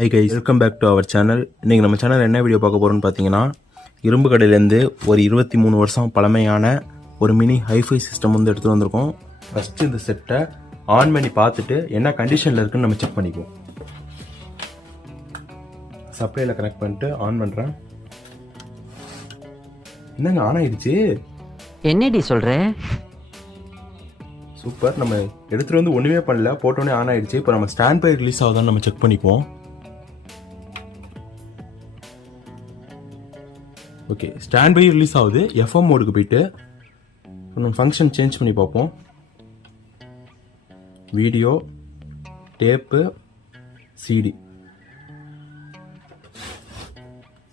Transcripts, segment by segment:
High guys, welcome back to our channel. இன்றைக்கி நம்ம channel என்ன வீடியோ பார்க்க போகிறோம்னு பார்த்தீங்கன்னா, இரும்பு கடையிலேருந்து ஒரு 23 வருஷம் பழமையான ஒரு மினி ஹைஃபை சிஸ்டம் வந்து எடுத்துகிட்டு வந்திருக்கோம். ஃபஸ்ட்டு இந்த செட்டை ஆன் பண்ணி பார்த்துட்டு என்ன கண்டிஷனில் இருக்குன்னு நம்ம செக் பண்ணிக்குவோம். சப்ளையில் கனெக்ட் பண்ணிட்டு ஆன் பண்ணுறேன். என்னங்க ஆன் ஆயிடுச்சு? என்னடி சொல்கிற? சூப்பர். நம்ம எடுத்துகிட்டு வந்து ஒன்றுமே பண்ணல, போட்டோன்னே ஆன் ஆயிடுச்சு. இப்போ நம்ம ஸ்டாண்ட் பை ரிலீஸ் ஆகுதான்னு நம்ம செக் பண்ணிக்குவோம். ஓகே, ஸ்டாண்ட் பை ரிலீஸ் ஆகுது. எஃப்எம் மோடுக்கு போயிட்டு நம்ம ஃபங்க்ஷன் சேஞ்ச் பண்ணி பார்ப்போம். Video, tape, CD.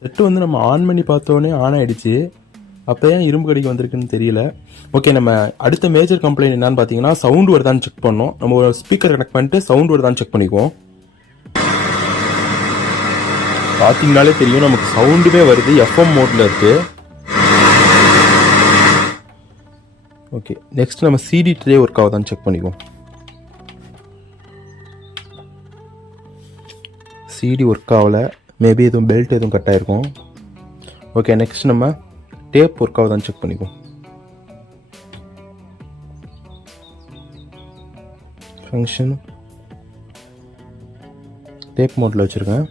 செட்டு வந்து நம்ம ஆன் பண்ணி பார்த்தோன்னே ஆன் ஆகிடுச்சு. அப்போ ஏன் இரும்பு கடைக்கு வந்திருக்குன்னு தெரியல. ஓகே, நம்ம அடுத்த மேஜர் கம்ப்ளைண்ட் என்னன்னு பார்த்தீங்கன்னா, சவுண்டு வருதான்னு செக் பண்ணோம். நம்ம ஒரு ஸ்பீக்கர் கனெக்ட் பண்ணிட்டு சவுண்டு வருதான்னு செக் பண்ணிக்குவோம். பார்த்தீங்கனாலே தெரியும், நமக்கு சவுண்டுமே வருது. எஃப்எம் மோட்ல இருக்கு. ஓகே, நெக்ஸ்ட் நம்ம சிடி ட்ரே ஒர்க் ஆகுதான்னு செக் பண்ணிக்குவோம். சிடி ஒர்க் ஆகலை, மேபி எதுவும் பெல்ட் எதுவும் கட் ஆகிருக்கும். ஓகே, நெக்ஸ்ட் நம்ம டேப் ஒர்க் ஆகுதான்னு செக் பண்ணிக்குவோம். ஃபங்க்ஷன் டேப் மோட்டில் வச்சுருக்கேன்.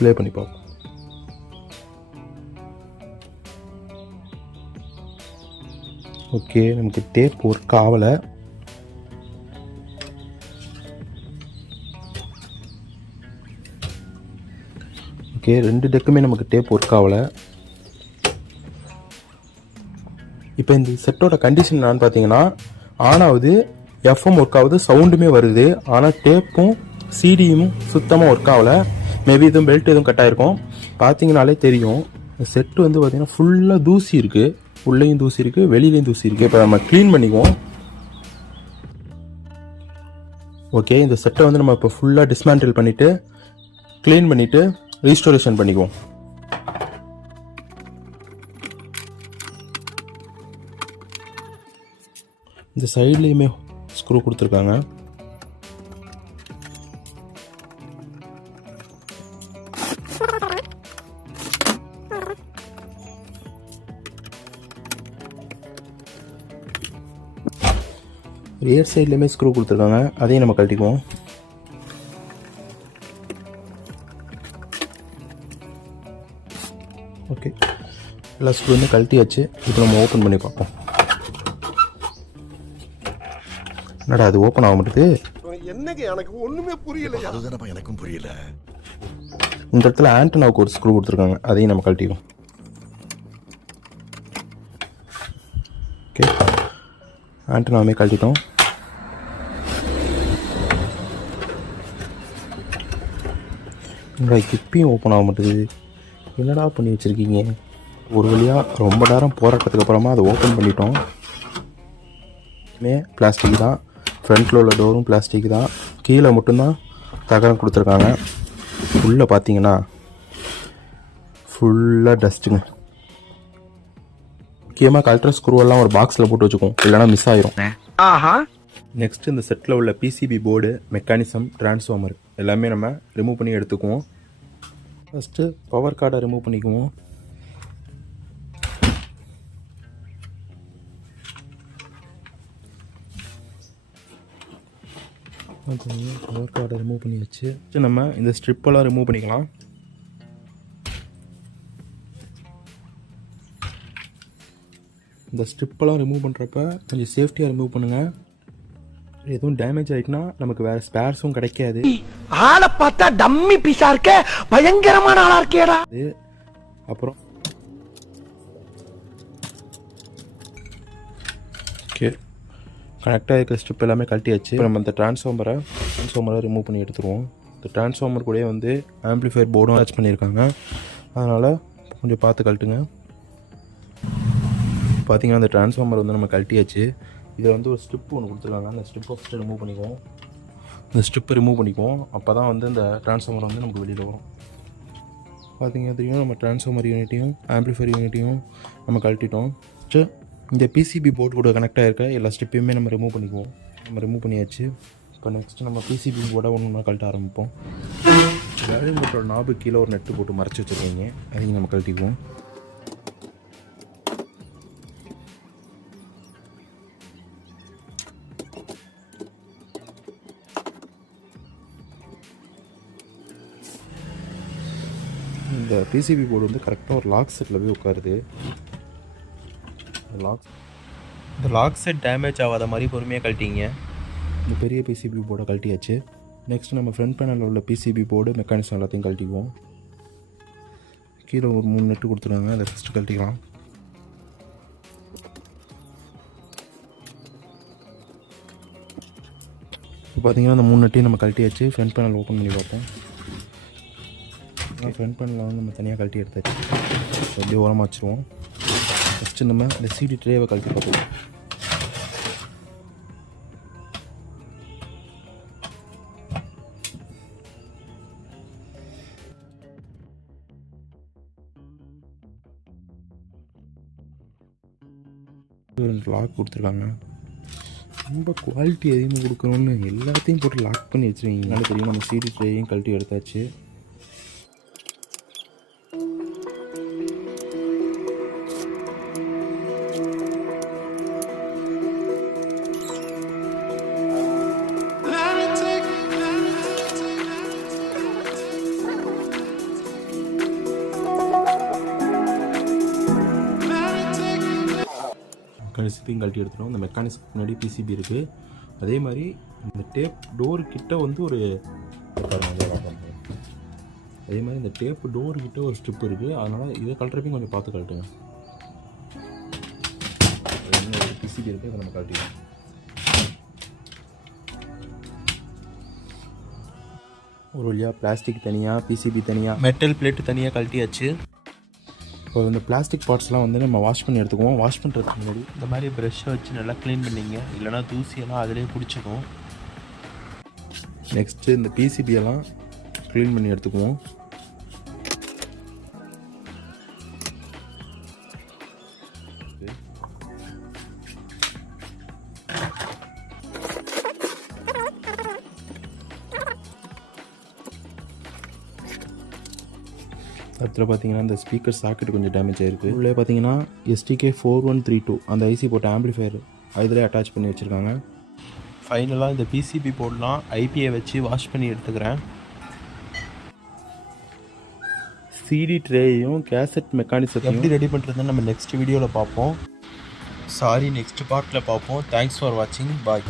ப்ளே பண்ணி பார்ப்போம். ஓகே, நமக்கு டேப் ஒர்க் ஆகலை. ஓகே, ரெண்டு டெக்குமே நமக்கு டேப் ஒர்க் ஆகலை. இப்போ இந்த செட்டோட கண்டிஷன் என்னன்னு பார்த்தீங்கன்னா, ஆன் ஆகுது, எஃப்எம் ஒர்க் ஆகுது, சவுண்டுமே வருது. ஆனால் டேப்பும் சிடியும் சுத்தமாக ஒர்க் ஆகலை. மேபி எதுவும் பெல்ட் எதுவும் கட் ஆகிருக்கும். பார்த்தீங்கனாலே தெரியும், செட்டு வந்து பார்த்தீங்கன்னா ஃபுல்லாக தூசி இருக்குது. உள்ளேயும் தூசி இருக்குது, வெளியிலையும் தூசி இருக்குது. இப்போ நம்ம க்ளீன் பண்ணிக்குவோம். ஓகே, இந்த செட்டை வந்து நம்ம இப்போ ஃபுல்லாக டிஸ்மேண்டில் பண்ணிவிட்டு க்ளீன் பண்ணிவிட்டு ரீஸ்டோரேஷன் பண்ணிக்குவோம். இந்த சைட்லேயுமே ஸ்க்ரூ கொடுத்துருக்காங்க. ரியர் சைட்லேயுமே ஸ்க்ரூ கொடுத்துருக்காங்க, அதையும் நம்ம கழட்டிக்குவோம். ஓகே, எல்லா ஸ்க்ரூவுமே கழட்டியாச்சு. இப்போ நம்ம ஓப்பன் பண்ணி பார்ப்போம். என்னடா அது ஓப்பன் ஆக மாட்டேது? என்னங்க எனக்கு ஒண்ணுமே புரியல. அதுதானப்பா எனக்கும் புரியல. இந்த இடத்துல ஆண்டனாவுக்கு ஒரு ஸ்க்ரூ கொடுத்துருக்காங்க, அதையும் நம்ம கழட்டிடுவோம். ஓகே, ஆண்டனாவுமே கழட்டிட்டோம். என்னடா கிப்பியும் ஓப்பன் ஆக மாட்டேது? என்னடா பண்ணி வச்சுருக்கீங்க? ஒரு வழியாக ரொம்ப நேரம் போராட்டத்துக்கு அப்புறமா அதை ஓப்பன் பண்ணிட்டோம். பிளாஸ்டிக் தான், ஃப்ரண்ட்டில் உள்ள டோரும் பிளாஸ்டிக் தான். கீழே மட்டும்தான் தகரம் கொடுத்துருக்காங்க. உள்ளே பார்த்தீங்கன்னா ஃபுல்லாக டஸ்ட்டுங்க. முக்கியமாக கலெக்டர் ஸ்க்ரூவெல்லாம் ஒரு பாக்ஸில் போட்டு வச்சுக்கோம், இல்லைனா மிஸ் ஆயிரும். நெக்ஸ்ட் இந்த செட்டில் உள்ள பிசிபி போர்டு, மெக்கானிசம், டிரான்ஸ்ஃபார்மர் எல்லாமே நம்ம ரிமூவ் பண்ணி எடுத்துக்குவோம். ஃபஸ்ட்டு பவர் கார்டை ரிமூவ் பண்ணிக்குவோம். பவர் கார்டை ரிமூவ் பண்ணி வச்சு நம்ம இந்த ஸ்ட்ரிப்பெல்லாம் ரிமூவ் பண்ணிக்கலாம். இந்த ஸ்ட்ரிப்பெல்லாம் ரிமூவ் பண்ணுறப்ப கொஞ்சம் சேஃப்டியாக ரிமூவ் பண்ணுங்கள். எதுவும் டேமேஜ் ஆகிட்டுனா நமக்கு வேறு ஸ்பேர்ஸும் கிடைக்காது. ஆளை பார்த்தா டம்மி பீஸா இருக்க, பயங்கரமான ஆளா இருக்கேடா. அப்புறம் ஓகே, கனெக்டாக இருக்கிற ஸ்ட்ரிப் எல்லாமே கழட்டியாச்சு. இப்போ நம்ம இந்த டிரான்ஸ்ஃபார்மரை ரிமூவ் பண்ணி எடுத்துருவோம். இந்த டிரான்ஸ்ஃபார்மர் கூட வந்து ஆம்ப்ளிஃபையர் போர்டும் அட்டாச் பண்ணியிருக்காங்க, அதனால் கொஞ்சம் பார்த்து கழட்டுங்க. பார்த்தீங்கன்னா இந்த டிரான்ஸ்ஃபார்மர் வந்து நம்ம கழட்டியாச்சு. இதில் வந்து ஒரு ஸ்ட்ரிப் ஒன்று கொடுத்துருக்காங்க, அந்த ஸ்ட்ரிப்பை ஃபஸ்ட்டு ரிமூவ் பண்ணிக்குவோம். இந்த ஸ்ட்ரிப்பை ரிமூவ் பண்ணிக்குவோம், அப்போ தான் வந்து இந்த டிரான்ஸ்ஃபார்மர் வந்து நமக்கு வெளியில் வரும். பார்த்தீங்கன்னா தெரியும், நம்ம டிரான்ஸ்ஃபார்மர் யூனிட்டையும் ஆம்ப்ளிஃபையர் யூனிட்டையும் நம்ம கழட்டிட்டோம். இந்த பிசிபி போர்டு கூட கனெக்ட் ஆகிருக்க எல்லா ஸ்ட்ரிப்பையுமே நம்ம ரிமூவ் பண்ணிக்குவோம். நம்ம ரிமூவ் பண்ணியாச்சு. இப்போ நெக்ஸ்ட் நம்ம பிசிபி போர்டை ஒன்று கழட்ட ஆரம்பிப்போம். வேல்யூமீட்டரோட நாபு கீழே ஒரு நெட்டு போட்டு மறைச்சி வச்சுருக்கீங்க, அதையும் நம்ம கழட்டிக்குவோம். இந்த பிசிபி போர்டு வந்து கரெக்டாக ஒரு லாக் செட்டில் போய் உட்காருது. இந்த லாக் செட் டேமேஜ் ஆகாத மாதிரி பொறுமையாக கழட்டிங்க. இந்த பெரிய பிசிபி போர்டை கழட்டியாச்சு. நெக்ஸ்ட் நம்ம ஃப்ரண்ட் பேனலில் உள்ள பிசிபி போர்டு மெக்கானிசம் எல்லாத்தையும் கழட்டிக்குவோம். கீழே ஒரு 3 நெட்டு கொடுத்துருவாங்க, அதை ஃபஸ்ட்டு கழட்டிக்கலாம். இப்போ பார்த்தீங்கன்னா அந்த 3 நெட்டையும் நம்ம கழட்டியாச்சு. ஃப்ரண்ட் பேனல் ஓப்பன் பண்ணி பார்ப்போம். ஃப்ரண்ட் பேனலில் வந்து நம்ம தனியாக கழட்டி எடுத்தாச்சு. அப்படியே ஓரமாக வச்சுருவோம். ஃபஸ்ட்டு நம்ம இந்த சிடி ட்ரேவை கழட்டி பார்ப்போம். லாக் கொடுத்துருக்காங்க. ரொம்ப குவாலிட்டி அதிகமாக கொடுக்கணும்னு எல்லாத்தையும் போட்டு லாக் பண்ணி வச்சுருவீங்க. நல்லா தெரியும். நம்ம சிடி ட்ரேயையும் கழட்டி எடுத்தாச்சு. மெக்கானிசத்தையும் கழட்டி எடுத்துடும். இந்த மெக்கானிசத்துக்கு முன்னாடி பிசிபி இருக்குது. அதே மாதிரி இந்த டேப் டோர் கிட்ட வந்து ஒரு அதே மாதிரி இந்த டேப் டோர் கிட்ட ஒரு ஸ்ட்ரிப் இருக்குது. அதனால் இதை கழட்டுறப்பையும் கொஞ்சம் பார்த்து கழட்டுங்க. ஒரு பிசிபி இருக்குது, அதை நம்ம கழட்டிக்கலாம். ஒரு வழியாக பிளாஸ்டிக் தனியாக, பிசிபி தனியாக, மெட்டல் பிளேட்டு தனியாக கழட்டியாச்சு. இப்போ இந்த பிளாஸ்டிக் பார்ட்ஸ்லாம் வந்து நம்ம வாஷ் பண்ணி எடுத்துக்குவோம். வாஷ் பண்ணுறதுக்கு முன்னாடி இந்த மாதிரி ப்ரெஷ்ஷை வச்சு நல்லா க்ளீன் பண்ணிங்க, இல்லைனா தூசியெல்லாம் அதிலே பிடிச்சிக்கும். நெக்ஸ்ட்டு இந்த பிசிபியெல்லாம் க்ளீன் பண்ணி எடுத்துக்குவோம். அடுத்து பார்த்தீங்கன்னா இந்த ஸ்பீக்கர் சாக்கெட் கொஞ்சம் டேமேஜ் ஆகிருக்கு. உள்ளே பார்த்தீங்கன்னா STK 4132 அந்த ஐசி போட்ட ஆம்பிளிஃபையர் அதிலே அட்டாச் பண்ணி வச்சுருக்காங்க. ஃபைனலாக இந்த பிசிபி போர்டெலாம் ஐபியை வச்சு வாஷ் பண்ணி எடுத்துக்கிறேன். சிடி ட்ரேயையும் கேசட் மெக்கானிசத்தையும் எப்படி ரெடி பண்ணுறதுன்னு நம்ம நெக்ஸ்ட் வீடியோவில் பார்ப்போம். சாரி, நெக்ஸ்ட் பார்ட்டில் பார்ப்போம். தேங்க்ஸ் ஃபார் வாட்சிங். பாய்.